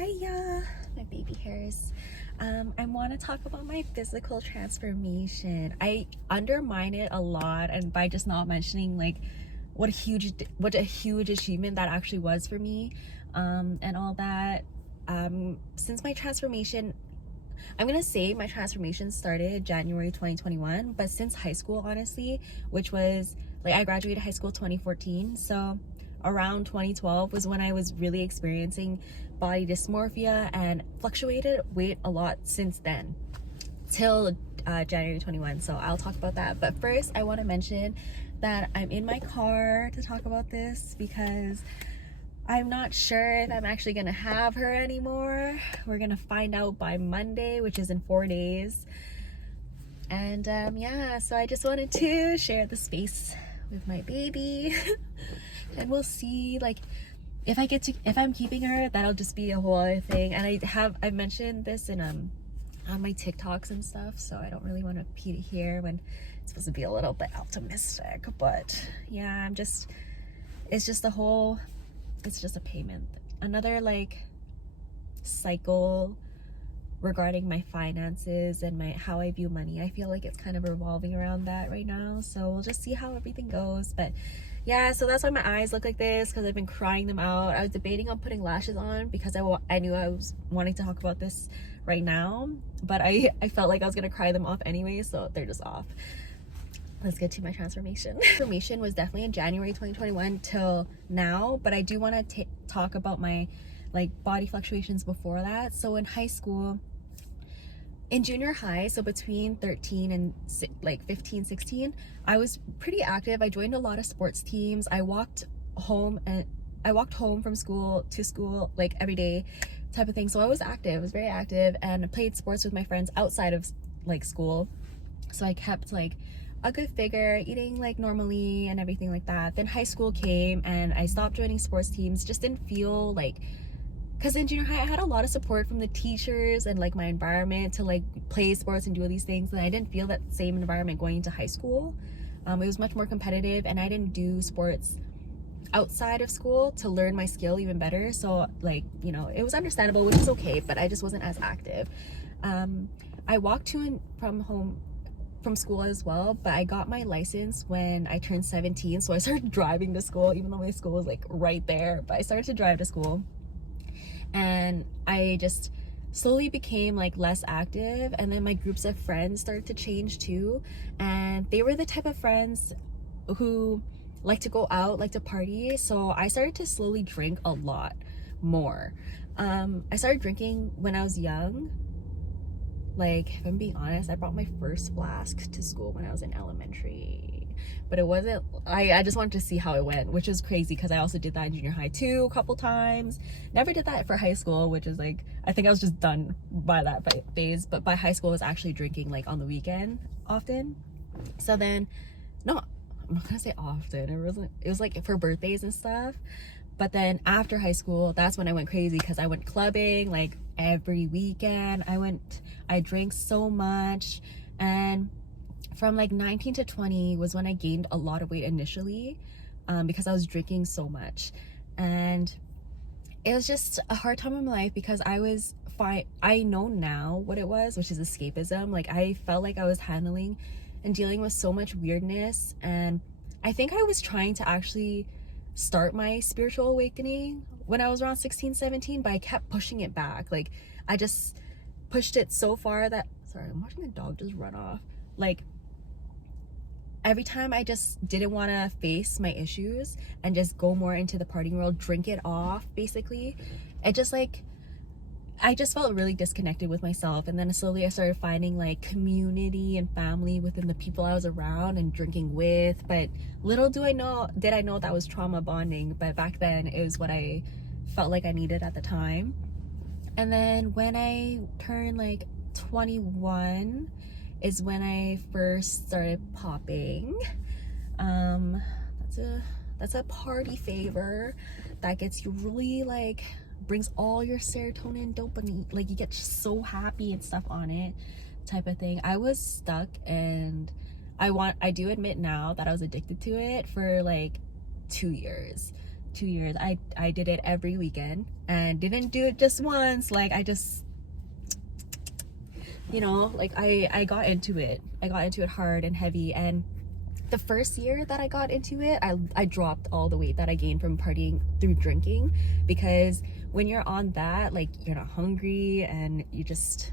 Hiya, my baby hairs. I want to talk about my physical transformation. I undermine it a lot, and by just not mentioning like what a huge achievement that actually was for me, and all that. Since my transformation, I'm gonna say my transformation started January 2021, but since high school, honestly, which was like I graduated high school 2014, so around 2012 was when I was really experiencing body dysmorphia and fluctuated weight a lot since then till January 21. So I'll talk about that, but first I want to mention that I'm in my car to talk about this because I'm not sure if I'm actually gonna have her anymore. We're gonna find out by Monday, which is in 4 days. And yeah, so I just wanted to share the space with my baby. And we'll see, like, if I'm keeping her, that'll just be a whole other thing. And I've mentioned this in on my TikToks and stuff, so I don't really want to repeat it here when it's supposed to be a little bit optimistic. But yeah, it's just a payment, another like cycle regarding my finances and how I view money. I feel like it's kind of revolving around that right now, so we'll just see how everything goes. But yeah, so that's why my eyes look like this, because I've been crying them out. I was debating on putting lashes on because I knew I was wanting to talk about this right now, but I felt like I was gonna cry them off anyway, so they're just off. Let's get to my transformation. Transformation was definitely in January 2021 till now, but I do want to talk about my like body fluctuations before that. So in high school, in junior high, so between 13 and like 15, 16, I was pretty active. I joined a lot of sports teams. I walked home from school to school like every day type of thing. So I was active. I was very active, and I played sports with my friends outside of like school. So I kept like a good figure, eating like normally and everything like that. Then high school came and I stopped joining sports teams. Just didn't feel like, because in junior high I had a lot of support from the teachers and like my environment to like play sports and do all these things, and I didn't feel that same environment going into high school. It was much more competitive, and I didn't do sports outside of school to learn my skill even better. So like, you know, it was understandable, which is okay, but I just wasn't as active. I walked to and from school as well, but I got my license when I turned 17, so I started driving to school, even though my school was like right there. But I started to drive to school, and I just slowly became like less active, and then my groups of friends started to change too, and they were the type of friends who like to go out, like to party. So I started to slowly drink a lot more. I started drinking when I was young. Like, if I'm being honest, I brought my first flask to school when I was in elementary, but it wasn't, I just wanted to see how it went, which is crazy because I also did that in junior high too a couple times. Never did that for high school, which is like, I think I was just done by that phase. But by high school I was actually drinking like on the weekend often. So then, no, I'm not gonna say often, it was like for birthdays and stuff. But then after high school, that's when I went crazy, because I went clubbing like every weekend. I drank so much, and from like 19 to 20 was when I gained a lot of weight initially, because I was drinking so much. And it was just a hard time in my life because I was fine. I know now what it was, which is escapism. Like, I felt like I was handling and dealing with so much weirdness, and I think I was trying to actually start my spiritual awakening when I was around 16, 17, but I kept pushing it back. Like, I just pushed it so far that, sorry, I'm watching the dog just run off. Like, every time I just didn't want to face my issues and just go more into the partying world, drink it off basically, it just like, I just felt really disconnected with myself. And then slowly I started finding like community and family within the people I was around and drinking with. But little did I know that was trauma bonding. But back then it was what I felt like I needed at the time. And then when I turned like 21 is when I first started popping. That's a party favor that gets you really like, brings all your serotonin, dopamine, like you get so happy and stuff on it type of thing. I was stuck, and I do admit now that I was addicted to it for like 2 years. 2 years, I did it every weekend and didn't do it just once. Like I just, you know, like I got into it. I got into it hard and heavy. And the first year that I got into it, I dropped all the weight that I gained from partying through drinking, because when you're on that, like, you're not hungry and you just,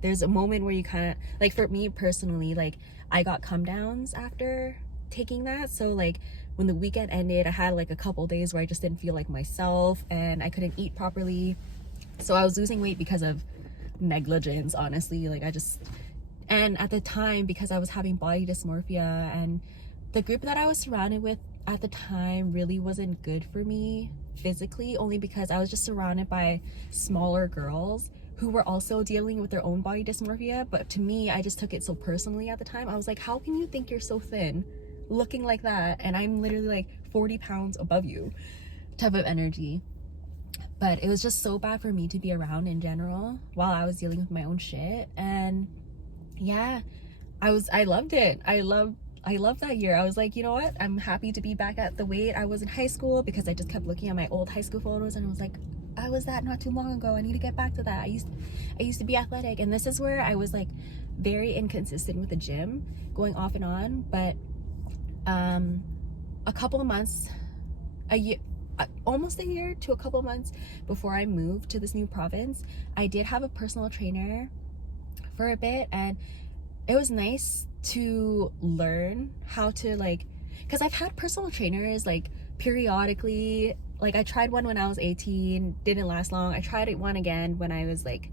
there's a moment where you kind of, like, for me personally, like, I got come downs after taking that. So like when the weekend ended, I had like a couple days where I just didn't feel like myself and I couldn't eat properly. So I was losing weight because of negligence, honestly. Like I just, and at the time, because I was having body dysmorphia, and the group that I was surrounded with at the time really wasn't good for me physically, only because I was just surrounded by smaller girls who were also dealing with their own body dysmorphia. But to me, I just took it so personally at the time. I was like, how can you think you're so thin looking like that, and I'm literally like 40 pounds above you, type of energy. But it was just so bad for me to be around in general while I was dealing with my own shit. And yeah, I loved it. I loved that year. I was like, you know what, I'm happy to be back at the weight I was in high school, because I just kept looking at my old high school photos and I was like, I was that not too long ago. I need to get back to that. I used to be athletic. And this is where I was like very inconsistent with the gym, going off and on. But a couple of months, a year, almost a year to a couple of months before I moved to this new province, I did have a personal trainer for a bit, and it was nice to learn how to, like, because I've had personal trainers like periodically. Like I tried one when I was 18, didn't last long. I tried it one again when I was like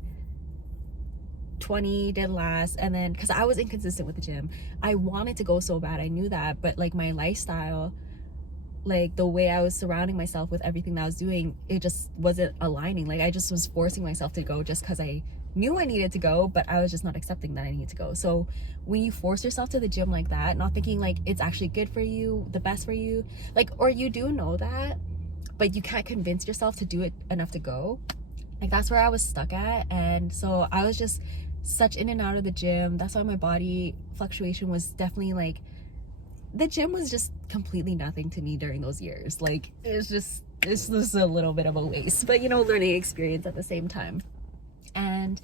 20, didn't last. And then because I was inconsistent with the gym, I wanted to go so bad, I knew that, but like my lifestyle, like the way I was surrounding myself with everything that I was doing, it just wasn't aligning. Like I just was forcing myself to go just because I knew I needed to go, but I was just not accepting that I needed to go. So when you force yourself to the gym like that, not thinking like it's actually good for you, the best for you, like, or you do know that, but you can't convince yourself to do it enough to go, like that's where I was stuck at. And so I was just such in and out of the gym. That's why my body fluctuation was definitely like, the gym was just completely nothing to me during those years. Like it's just a little bit of a waste, but you know, learning experience at the same time. And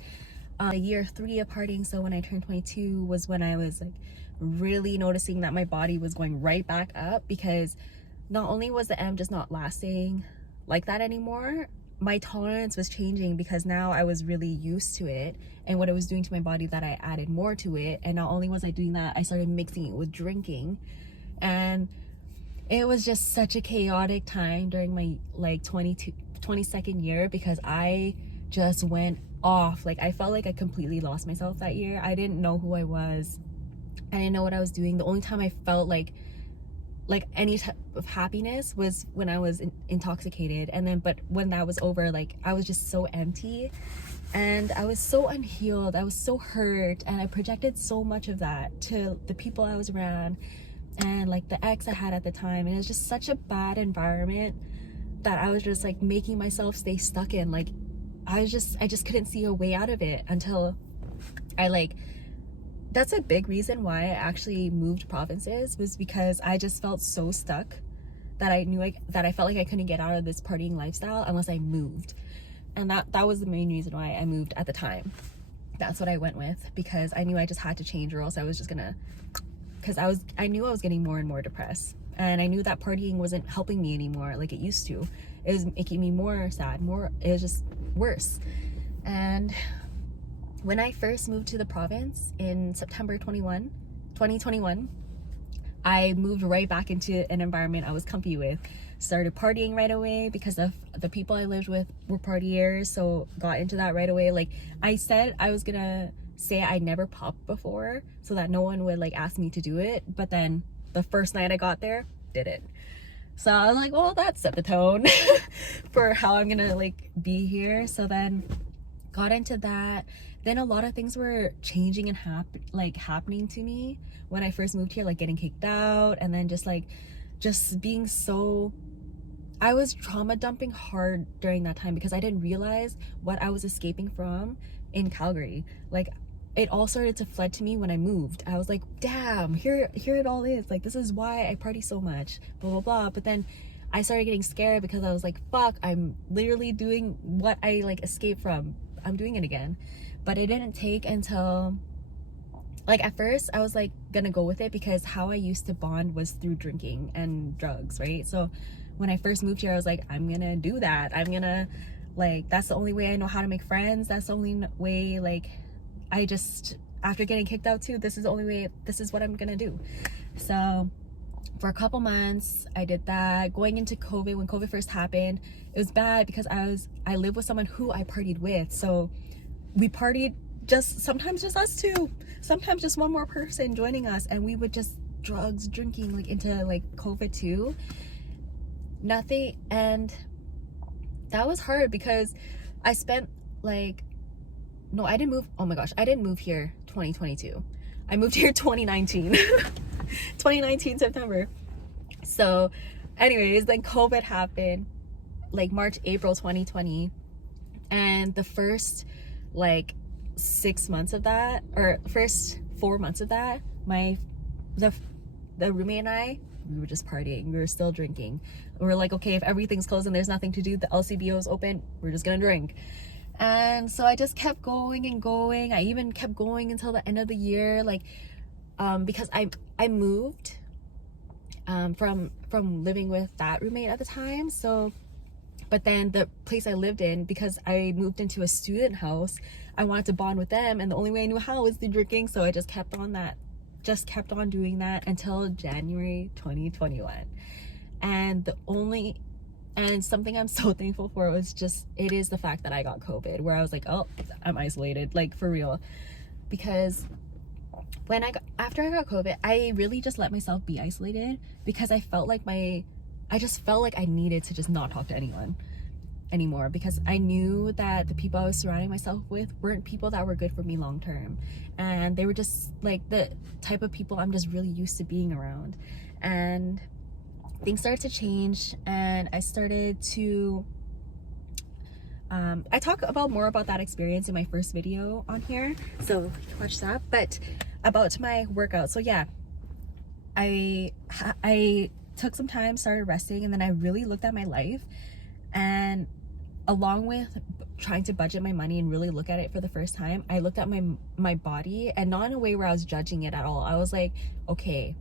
year 3 of partying, so when I turned 22, was when I was like really noticing that my body was going right back up, because not only was the M just not lasting like that anymore, my tolerance was changing, because now I was really used to it and what it was doing to my body, that I added more to it. And not only was I doing that, I started mixing it with drinking. And it was just such a chaotic time during my like 22nd year, because I just went off. Like I felt like I completely lost myself that year. I didn't know who I was. I didn't know what I was doing. The only time I felt like any type of happiness was when I was intoxicated. And then, but when that was over, like I was just so empty and I was so unhealed. I was so hurt, and I projected so much of that to the people I was around and like the ex I had at the time. And it was just such a bad environment that I was just like making myself stay stuck in. Like I just couldn't see a way out of it until I like, that's a big reason why I actually moved provinces, was because I just felt so stuck that I knew that I felt like I couldn't get out of this partying lifestyle unless I moved. And that was the main reason why I moved at the time. That's what I went with, because I knew I just had to change, or else I was just gonna, because I knew I was getting more and more depressed, and I knew that partying wasn't helping me anymore like it used to. It was making me more sad, it was just worse. And when I first moved to the province in September 2021, I moved right back into an environment I was comfy with. Started partying right away because of the people I lived with were partiers, so got into that right away. Like I said, I was gonna say I never popped before so that no one would like ask me to do it, but then the first night I got there, did it. So I was like, well, that set the tone for how I'm gonna like be here. So then got into that. Then a lot of things were changing and happening to me when I first moved here, like getting kicked out, and then just being so, I was trauma dumping hard during that time, because I didn't realize what I was escaping from in Calgary. Like it all started to flood to me when I moved. I was like, damn, here it all is. Like this is why I party so much, blah blah blah. But then I started getting scared because I was like, fuck, I'm literally doing what I like escaped from. I'm doing it again. But it didn't take until, like, at first I was like gonna go with it because how I used to bond was through drinking and drugs, right? So when I first moved here, I was like, I'm gonna do that. I'm gonna, like, that's the only way I know how to make friends. That's the only way, like, I just, after getting kicked out too, this is the only way, this is what I'm gonna do. So for a couple months I did that. Going into COVID, when COVID first happened, it was bad because I lived with someone who I partied with. So we partied, just sometimes just us two, sometimes just one more person joining us, and we would just drugs, drinking, like into like COVID too. Nothing. And that was hard because I spent like, no, I didn't move, oh my gosh, I didn't move here 2022. I moved here 2019. 2019 September. So anyways, then COVID happened like March, April 2020. And the first like 6 months of that, or first 4 months of that, the roommate and I, we were just partying. We were still drinking. We were like, okay, if everything's closed and there's nothing to do, the LCBO is open, we're just gonna drink. And so I just kept going and going. I even kept going until the end of the year, like because I moved from living with that roommate at the time. So, but then the place I lived in, because I moved into a student house, I wanted to bond with them, and the only way I knew how was through drinking. So I just kept on doing that until January 2021. And something I'm so thankful for was just, it is the fact that I got COVID, where I was like, oh, I'm isolated, like for real. Because after I got COVID, I really just let myself be isolated, because I felt like I just felt like I needed to just not talk to anyone anymore, because I knew that the people I was surrounding myself with weren't people that were good for me long term, and they were just like the type of people I'm just really used to being around. And things started to change, and I started to I talk about more about that experience in my first video on here, so watch that. But about my workout, so yeah, I took some time, started resting, and then I really looked at my life, and along with trying to budget my money and really look at it for the first time, I looked at my body, and not in a way where I was judging it at all. I was like, okay,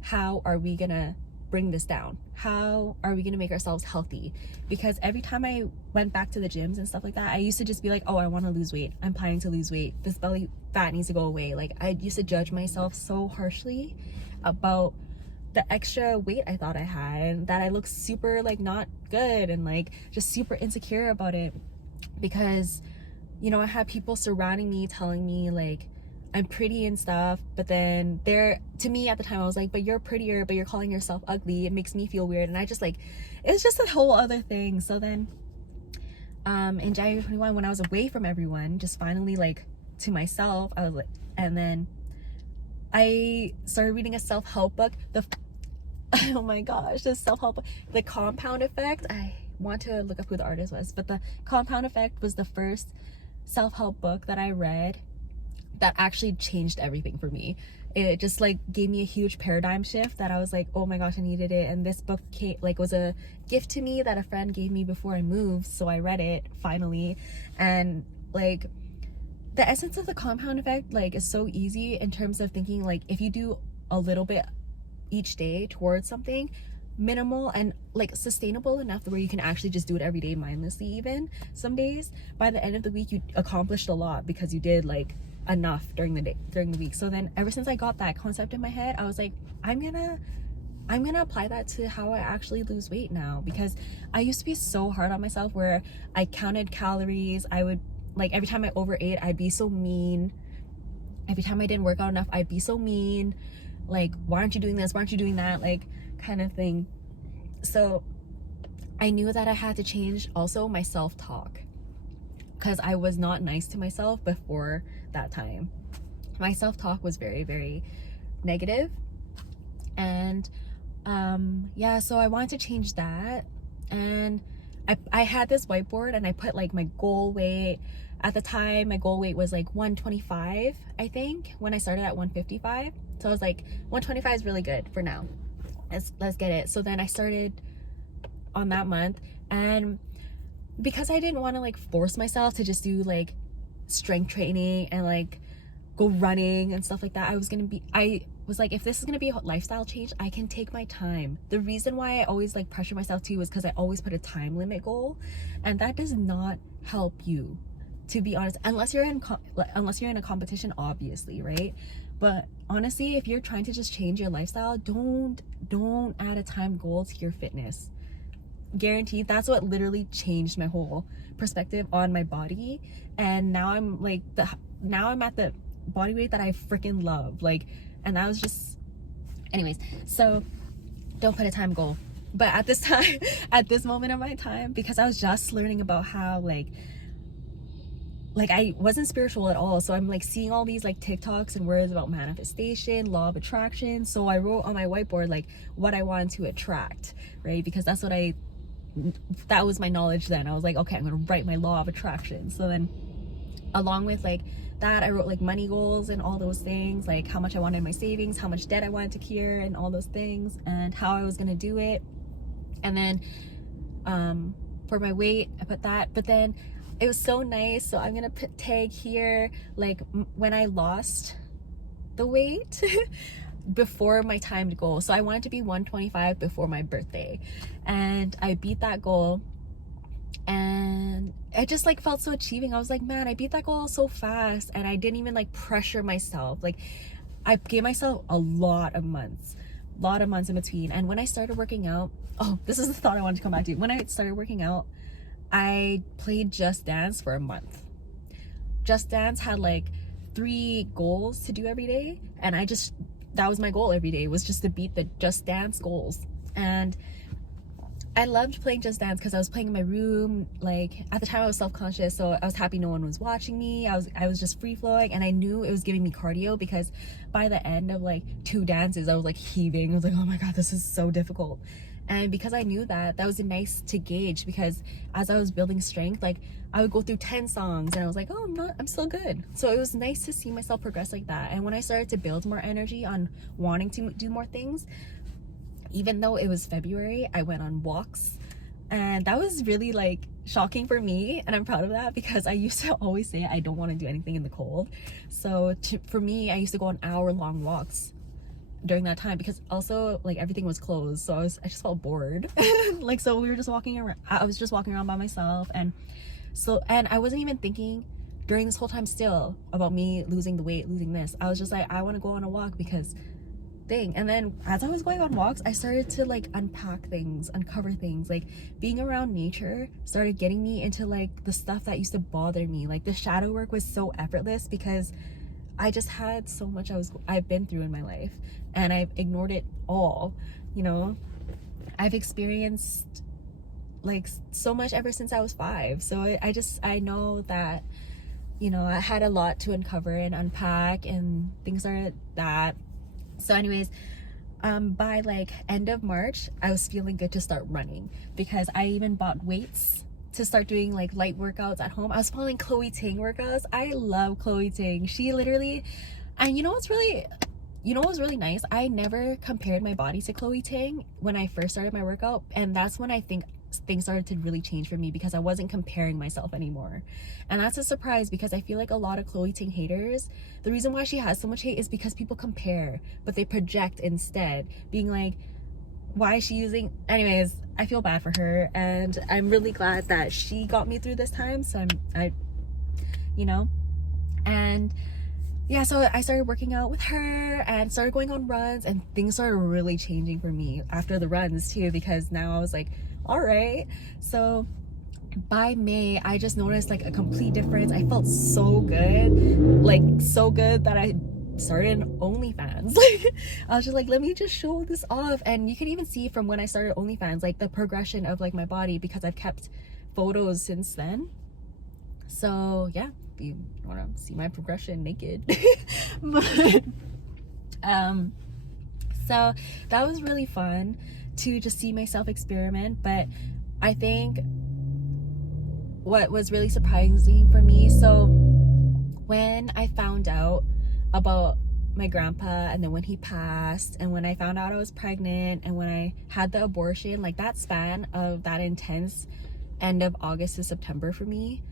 how are we gonna bring this down? How are we gonna make ourselves healthy? Because every time I went back to the gyms and stuff like that, I used to just be like, oh, I want to lose weight, I'm planning to lose weight, this belly fat needs to go away. Like, I used to judge myself so harshly about the extra weight I thought I had, and that I looked super like not good, and like just super insecure about it, because, you know, I had people surrounding me telling me like I'm pretty and stuff, but then to me at the time I was like, but you're prettier, but you're calling yourself ugly, it makes me feel weird. And I just like, it was just a whole other thing. So then in January 21, when I was away from everyone, just finally like to myself, I was like, and then I started reading a self-help book. Oh my gosh, the self-help book, The Compound Effect. I want to look up who the artist was, but The Compound Effect was the first self-help book that I read that actually changed everything for me. It just like gave me a huge paradigm shift that I was like, oh my gosh, I needed it. And this book was a gift to me that a friend gave me before I moved, so I read it finally. And like, the essence of The Compound Effect like is so easy in terms of thinking, like, if you do a little bit each day towards something minimal and like sustainable enough where you can actually just do it every day mindlessly, even some days, by the end of the week you accomplished a lot because you did like enough during the week. So then ever since I got that concept in my head, I was like, I'm gonna apply that to how I actually lose weight now, because I used to be so hard on myself where I counted calories. I would, like, every time I overate, I'd be so mean. Every time I didn't work out enough, I'd be so mean, like, why aren't you doing this, why aren't you doing that, like, kind of thing. So I knew that I had to change also my self-talk, because I was not nice to myself before that time. My self-talk was very, very negative. And yeah, so I wanted to change that. And I had this whiteboard, and I put like my goal weight. At the time, my goal weight was like 125, I think, when I started at 155. So I was like, 125 is really good for now. Let's get it. So then I started on that month. And because I didn't want to like force myself to just do like strength training and like go running and stuff like that, I was like, if this is gonna be a lifestyle change, I can take my time. The reason why I always like pressure myself too is because I always put a time limit goal, and that does not help you, to be honest, unless you're in a competition, obviously, right? But honestly, if you're trying to just change your lifestyle, don't add a time goal to your fitness. Guaranteed, that's what literally changed my whole perspective on my body. And now I'm at the body weight that I freaking love, like. And that was just, anyways, so don't put a time goal. But at this time, at this moment of my time, because I was just learning about how like I wasn't spiritual at all, so I'm like seeing all these like TikToks and words about manifestation, law of attraction. So I wrote on my whiteboard like what I wanted to attract, right? Because that was my knowledge then. I was like, okay, I'm gonna write my law of attraction. So then along with like that, I wrote like money goals and all those things, like how much I wanted in my savings, how much debt I wanted to clear and all those things, and how I was gonna do it. And then for my weight, I put that. But then it was so nice, so I'm gonna tag here like when I lost the weight before my timed goal. So I wanted to be 125 before my birthday, and I beat that goal. And it just like felt so achieving. I was like, man, I beat that goal so fast, and I didn't even like pressure myself. Like I gave myself a lot of months in between. And when I started working out, oh, this is the thought I wanted to come back to. When I started working out, I played Just Dance for a month. Just Dance had like 3 goals to do every day, and that was my goal every day, was just to beat the Just Dance goals. And I loved playing Just Dance because I was playing in my room. Like at the time I was self-conscious, so I was happy no one was watching me. I was just free flowing, and I knew it was giving me cardio, because by the end of like 2 dances I was like heaving. I was like, oh my god, this is so difficult. And because I knew that was nice to gauge, because as I was building strength, like I would go through 10 songs and I was like, oh, I'm still good. So it was nice to see myself progress like that. And when I started to build more energy on wanting to do more things, even though it was February, I went on walks, and that was really like shocking for me, and I'm proud of that, because I used to always say I don't want to do anything in the cold. So for me, I used to go on hour-long walks during that time, because also like everything was closed, so I just felt bored. Like, so we were just walking around. I was just walking around by myself, and I wasn't even thinking during this whole time still about me losing the weight, losing this. I was just like, I want to go on a walk because thing. And then as I was going on walks, I started to like unpack things, uncover things. Like being around nature started getting me into like the stuff that used to bother me. Like the shadow work was so effortless, because I just had so much I've been through in my life, and I've ignored it all. You know, I've experienced like so much ever since I was 5. So I know that, you know, I had a lot to uncover and unpack, and things are that. So anyways, by like end of March, I was feeling good to start running, because I even bought weights to start doing like light workouts at home. I was following Chloe Ting workouts. I love Chloe Ting. She literally, and you know what's really nice? I never compared my body to Chloe Ting when I first started my workout, and that's when I think things started to really change for me, because I wasn't comparing myself anymore. And that's a surprise, because I feel like a lot of Chloe Ting haters, the reason why she has so much hate is because people compare, but they project instead, being like, why is she using, anyways, I feel bad for her, and I'm really glad that she got me through this time. So I you know, and yeah, so I started working out with her and started going on runs, and things started really changing for me after the runs too, because now I was like, all right. So by May, I just noticed like a complete difference. I felt so good, like so good that I started OnlyFans. I was just like, let me just show this off. And you can even see from when I started OnlyFans, like the progression of like my body, because I've kept photos since then. So yeah, if you want to see my progression naked. But so that was really fun to just see myself experiment. But I think what was really surprising for me, so when I found out about my grandpa, and then when he passed, and when I found out I was pregnant, and when I had the abortion, like that span of that intense end of August to September for me,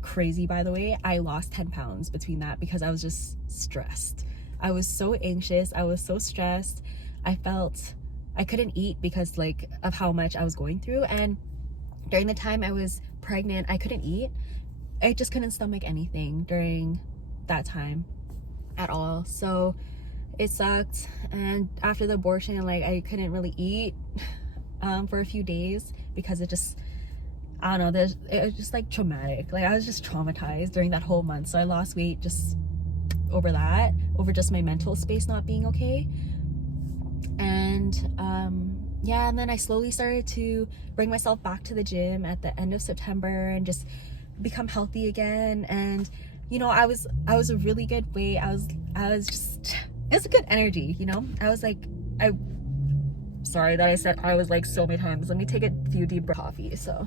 crazy by the way, I lost 10 pounds between that because I was just stressed. I was so anxious, I was so stressed. I felt I couldn't eat because like of how much I was going through, and during the time I was pregnant, I couldn't eat. I just couldn't stomach anything during that time at all. So it sucked. And after the abortion, like I couldn't really eat for a few days because it just, I don't know, it was just like traumatic. Like I was just traumatized during that whole month. So I lost weight just over that, over just my mental space not being okay. And yeah, and then I slowly started to bring myself back to the gym at the end of September and just become healthy again. And you know, I was a really good weight. I was just, it was a good energy, you know. I was like, sorry that I said I was like so many times. Let me take a few deep breaths of coffee. So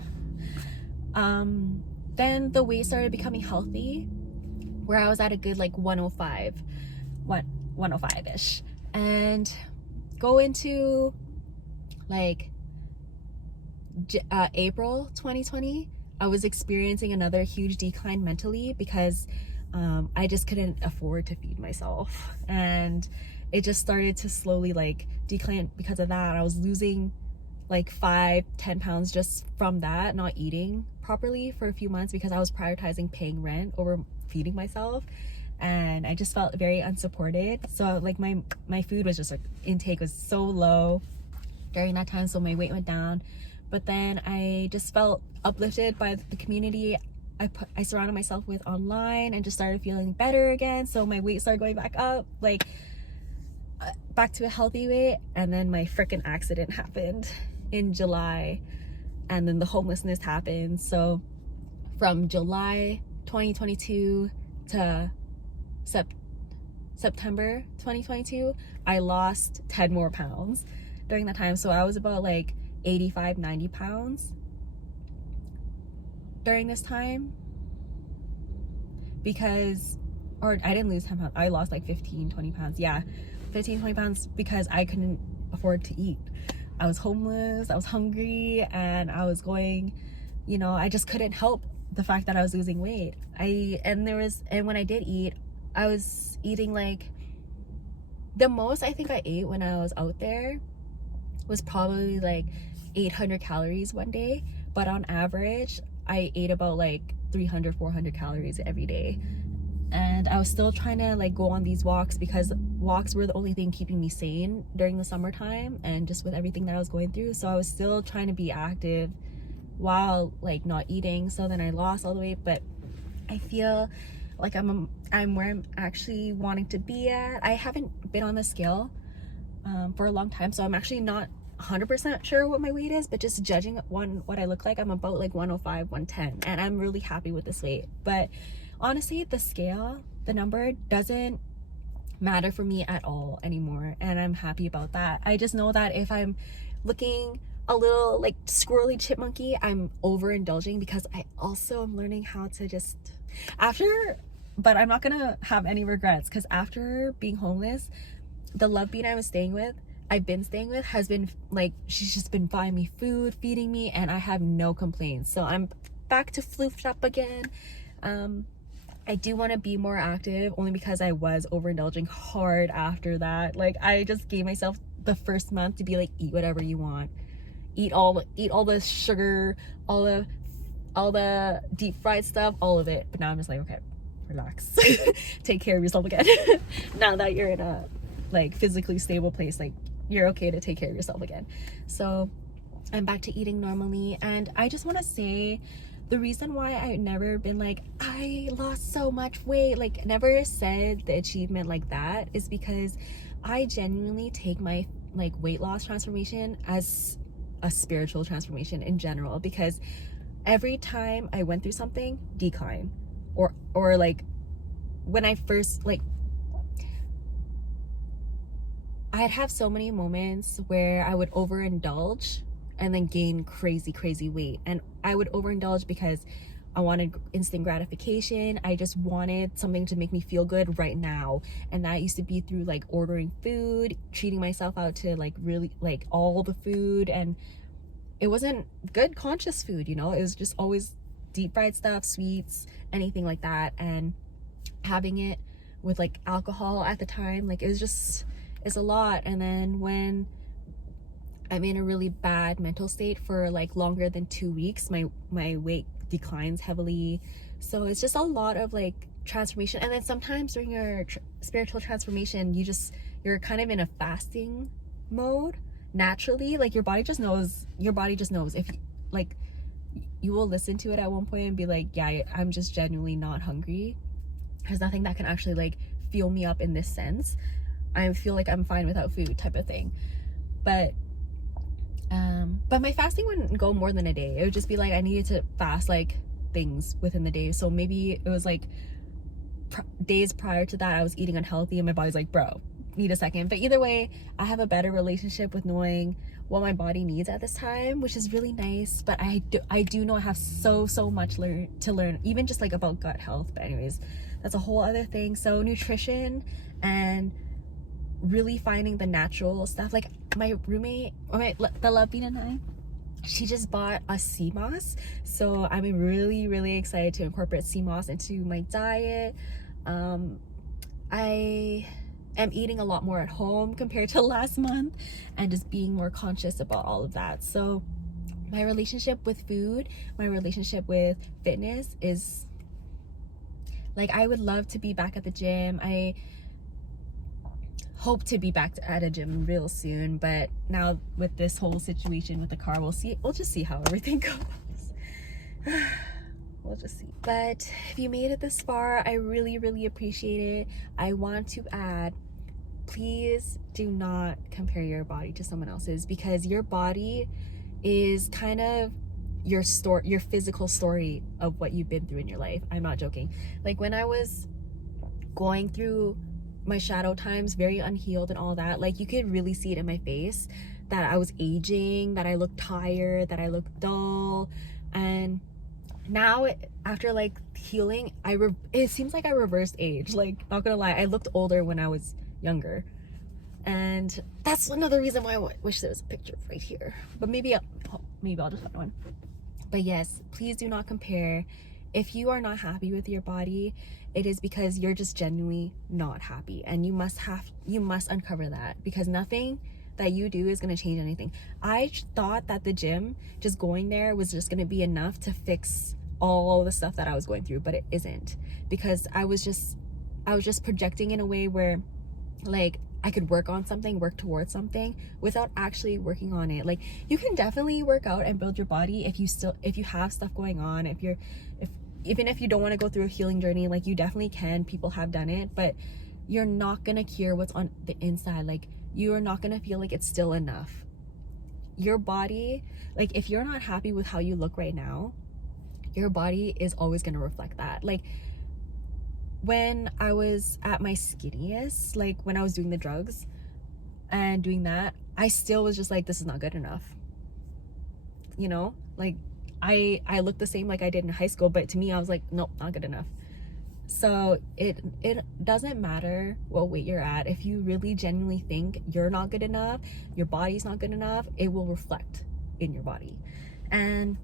then the weight started becoming healthy, where I was at a good like 105-ish, and go into like April 2020, I was experiencing another huge decline mentally because I just couldn't afford to feed myself, and it just started to slowly like decline because of that. I was losing like 5-10 pounds just from that, not eating properly for a few months because I was prioritizing paying rent over feeding myself, and I just felt very unsupported. So like my food was just like, intake was so low during that time, so my weight went down. But then I just felt uplifted by the community I surrounded myself with online, and just started feeling better again. So my weight started going back up, like back to a healthy weight. And then my freaking accident happened in July, and then the homelessness happened. So from July 2022 to September 2022, I lost 10 more pounds during that time. So I was about like 85-90 pounds during this time, because, or I didn't lose 10 pounds, I lost like 15-20 pounds. Yeah, 15-20 pounds because I couldn't afford to eat. I was homeless, I was hungry, and I was going, you know, I just couldn't help the fact that I was losing weight. And when I did eat, I was eating like, the most I think I ate when I was out there was probably like 800 calories one day, but on average I ate about like 300-400 calories every day. And I was still trying to like go on these walks because walks were the only thing keeping me sane during the summertime, and just with everything that I was going through. So I was still trying to be active while like not eating. So then I lost all the weight, but I feel like I'm where I'm actually wanting to be at. I haven't been on the scale for a long time, so I'm actually not 100% sure what my weight is, but just judging what I look like, I'm about like 105, 110, and I'm really happy with this weight. But honestly, the scale, the number doesn't matter for me at all anymore, and I'm happy about that. I just know that if I'm looking a little like squirrely chipmunky, I'm overindulging, because I also am learning how to just but I'm not gonna have any regrets, because after being homeless, the love being I've been staying with has been like, she's just been buying me food, feeding me, and I have no complaints. So I'm back to floof shop again. I do want to be more active, only because I was overindulging hard after that. Like, I just gave myself the first month to be like, eat whatever you want, eat all the sugar, all the deep fried stuff, all of it. But now I'm just like, okay, relax. Take care of yourself again. Now that you're in a like physically stable place, like, you're okay to take care of yourself again. So I'm back to eating normally. And I just want to say, the reason why I've never been like, I lost so much weight, like never said the achievement like that, is because I genuinely take my like weight loss transformation as a spiritual transformation in general. Because every time I went through something, decline, or like when I first, like, I'd have so many moments where I would overindulge and then gain crazy weight. And I would overindulge because I wanted instant gratification. I just wanted something to make me feel good right now. And that used to be through like ordering food, treating myself out to like really like all the food. And it wasn't good conscious food, you know, it was just always deep fried stuff, sweets, anything like that. And having it with like alcohol at the time, like it's a lot. And then when I'm in a really bad mental state for like longer than 2 weeks, my weight declines heavily. So it's just a lot of like transformation. And then sometimes during your spiritual transformation, you're kind of in a fasting mode naturally. Like your body just knows if like you will listen to it at one point and be like, yeah, I'm just genuinely not hungry. There's nothing that can actually like fuel me up in this sense. I feel like I'm fine without food type of thing. But my fasting wouldn't go more than a day. It would just be like I needed to fast like things within the day. So maybe it was like days prior to that I was eating unhealthy and my body's like, bro, need a second. But either way, I have a better relationship with knowing what my body needs at this time, which is really nice. But I do know I have so much to learn, even just like about gut health. But anyways, that's a whole other thing. So nutrition and really finding the natural stuff. Like my roommate, the love bean and I, she just bought a sea moss, so I'm really excited to incorporate sea moss into my diet. I am eating a lot more at home compared to last month and just being more conscious about all of that. So my relationship with food, my relationship with fitness is like, I would love to be back at the gym. I hope to be back at a gym real soon, but now with this whole situation with the car, we'll just see how everything goes. We'll just see. But if you made it this far, I really appreciate it. I want to add, please do not compare your body to someone else's, because your body is kind of your physical story of what you've been through in your life. I'm not joking. Like when I was going through my shadow times, very unhealed and all that, like you could really see it in my face that I was aging, that I looked tired, that I looked dull. And now after like healing, it seems like I reversed age. Like, not gonna lie, I looked older when I was younger. And that's another reason why I wish there was a picture right here, but maybe I'll just find one. But yes, please do not compare. If you are not happy with your body, it is because you're just genuinely not happy, and you must uncover that, because nothing that you do is going to change anything. I thought that the gym, just going there, was just going to be enough to fix all the stuff that I was going through, but it isn't, because I was just projecting in a way where like I could work towards something without actually working on it. Like, you can definitely work out and build your body if you have stuff going on, even if you don't want to go through a healing journey, like you definitely can. People have done it, but you're not gonna cure what's on the inside. Like, you are not gonna feel like it's still enough. Your body, like if you're not happy with how you look right now, your body is always gonna reflect that. Like when I was at my skinniest, like when I was doing the drugs and doing that, I still was just like, this is not good enough. You know, like I looked the same like I did in high school, but to me I was like, nope, not good enough. So it doesn't matter what weight you're at. If you really genuinely think you're not good enough, your body's not good enough, it will reflect in your body. And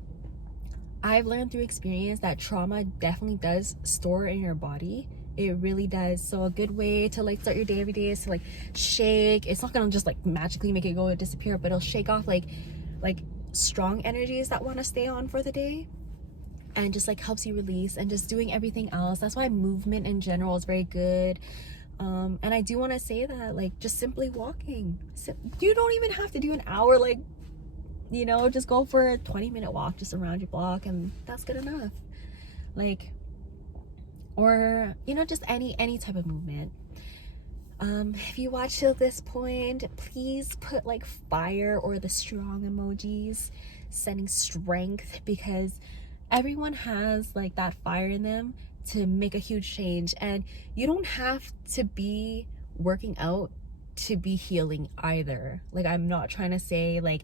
I've learned through experience that trauma definitely does store in your body. It really does. So a good way to like start your day every day is to like shake. It's not gonna just like magically make it go and disappear, but it'll shake off like strong energies that want to stay on for the day, and just like helps you release. And just doing everything else, that's why movement in general is very good. And I do want to say that like just simply walking, you don't even have to do an hour, like, you know, just go for a 20-minute walk just around your block, and that's good enough. Like, or you know, just any type of movement. If you watch till this point, please put like fire or the strong emojis sending strength, because everyone has like that fire in them to make a huge change. And you don't have to be working out to be healing either. Like, I'm not trying to say like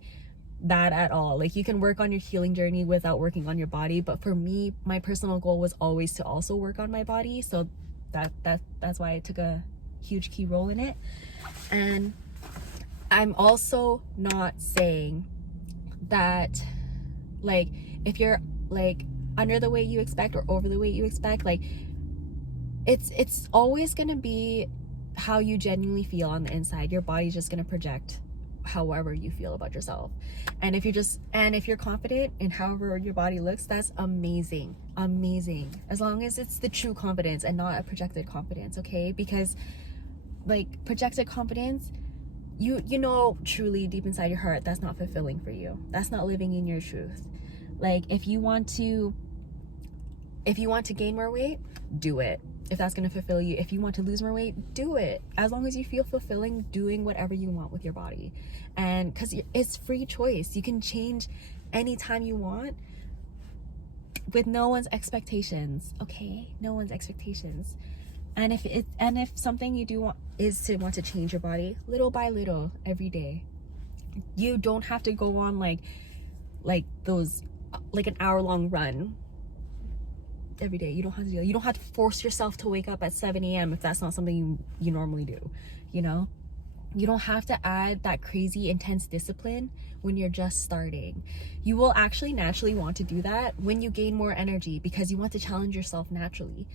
that at all. Like, you can work on your healing journey without working on your body, but for me, my personal goal was always to also work on my body, so that's why I took a huge key role in it. And I'm also not saying that, like, if you're like under the weight you expect or over the weight you expect, like, it's always gonna be how you genuinely feel on the inside. Your body's just gonna project however you feel about yourself. And if you're confident in however your body looks, that's amazing, as long as it's the true confidence and not a projected confidence. Okay? Because like, projected confidence, you know truly deep inside your heart, that's not fulfilling for you. That's not living in your truth. Like, if you want to gain more weight, do it. If that's going to fulfill you. If you want to lose more weight, do it. As long as you feel fulfilling doing whatever you want with your body. And because it's free choice, you can change anytime you want with no one's expectations. Okay? No one's expectations. And if something you do want is to want to change your body little by little every day, you don't have to go on like those, like, an hour-long run every day. You don't have to do that. You don't have to force yourself to wake up at 7 a.m. if that's not something you normally do. You know, you don't have to add that crazy intense discipline when you're just starting. You will actually naturally want to do that when you gain more energy, because you want to challenge yourself naturally.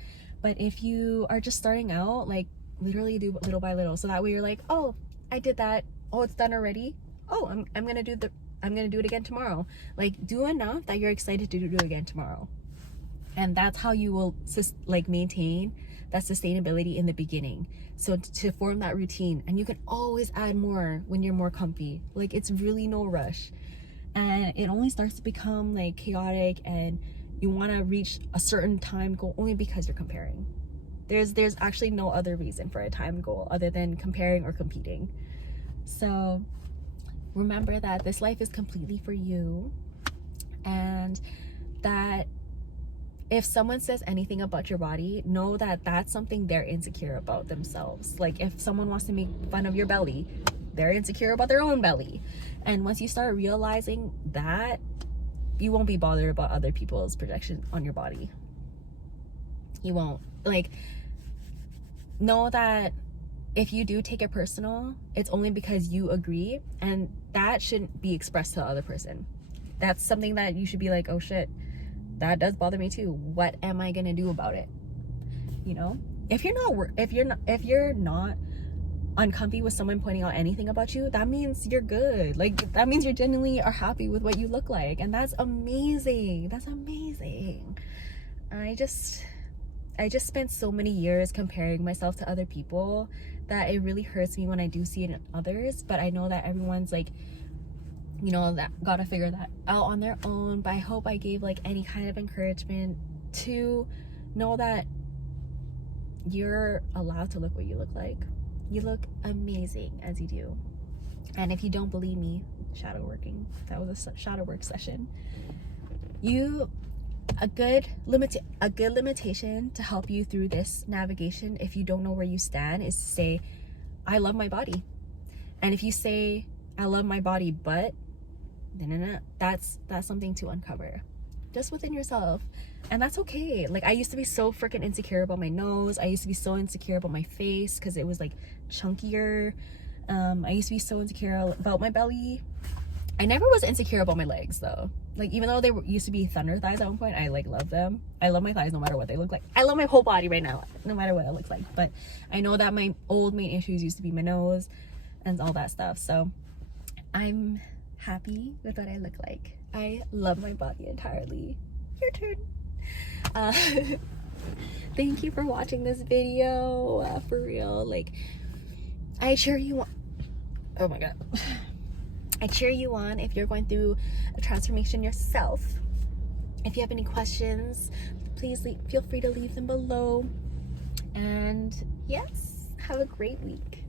But if you are just starting out, like, literally do little by little, so that way you're like, oh, I did that, oh, it's done already, oh, I'm gonna do it again tomorrow. Like, do enough that you're excited to do it again tomorrow. And that's how you will maintain that sustainability in the beginning. So to form that routine, and you can always add more when you're more comfy. Like, it's really no rush. And it only starts to become like chaotic, and you want to reach a certain time goal only because you're comparing. There's actually no other reason for a time goal other than comparing or competing. So remember that this life is completely for you, and that if someone says anything about your body, know that that's something they're insecure about themselves. Like, if someone wants to make fun of your belly, they're insecure about their own belly. And once you start realizing that, you won't be bothered about other people's projection on your body. You won't. Like, know that if you do take it personal, it's only because you agree, and that shouldn't be expressed to the other person. That's something that you should be like, oh shit, that does bother me too. What am I gonna do about it? You know, if you're not uncomfy with someone pointing out anything about you, that means you're good. Like, that means you genuinely are happy with what you look like, and that's amazing. That's amazing. I just spent so many years comparing myself to other people that it really hurts me when I do see it in others. But I know that everyone's like, you know, that gotta figure that out on their own. But I hope I gave like any kind of encouragement to know that you're allowed to look what you look like. You look amazing as you do. And if you don't believe me, shadow working, that was a shadow work session. A good limitation to help you through this navigation, if you don't know where you stand, is to say, I love my body. And if you say, I love my body, but that's something to uncover just within yourself. And that's okay. Like, I used to be so freaking insecure about my nose. I used to be so insecure about my face because it was like chunkier. I used to be so insecure about my belly. I never was insecure about my legs though. Like, even though they used to be thunder thighs at one point, I like love them. I love my thighs no matter what they look like. I love my whole body right now, no matter what it looks like. But I know that my old main issues used to be my nose and all that stuff. So I'm happy with what I look like. I love my body entirely. Your turn. Thank you for watching this video. For real, like, I cheer you on. Oh my god. I cheer you on if you're going through a transformation yourself. If you have any questions, please feel free to leave them below. And yes, have a great week.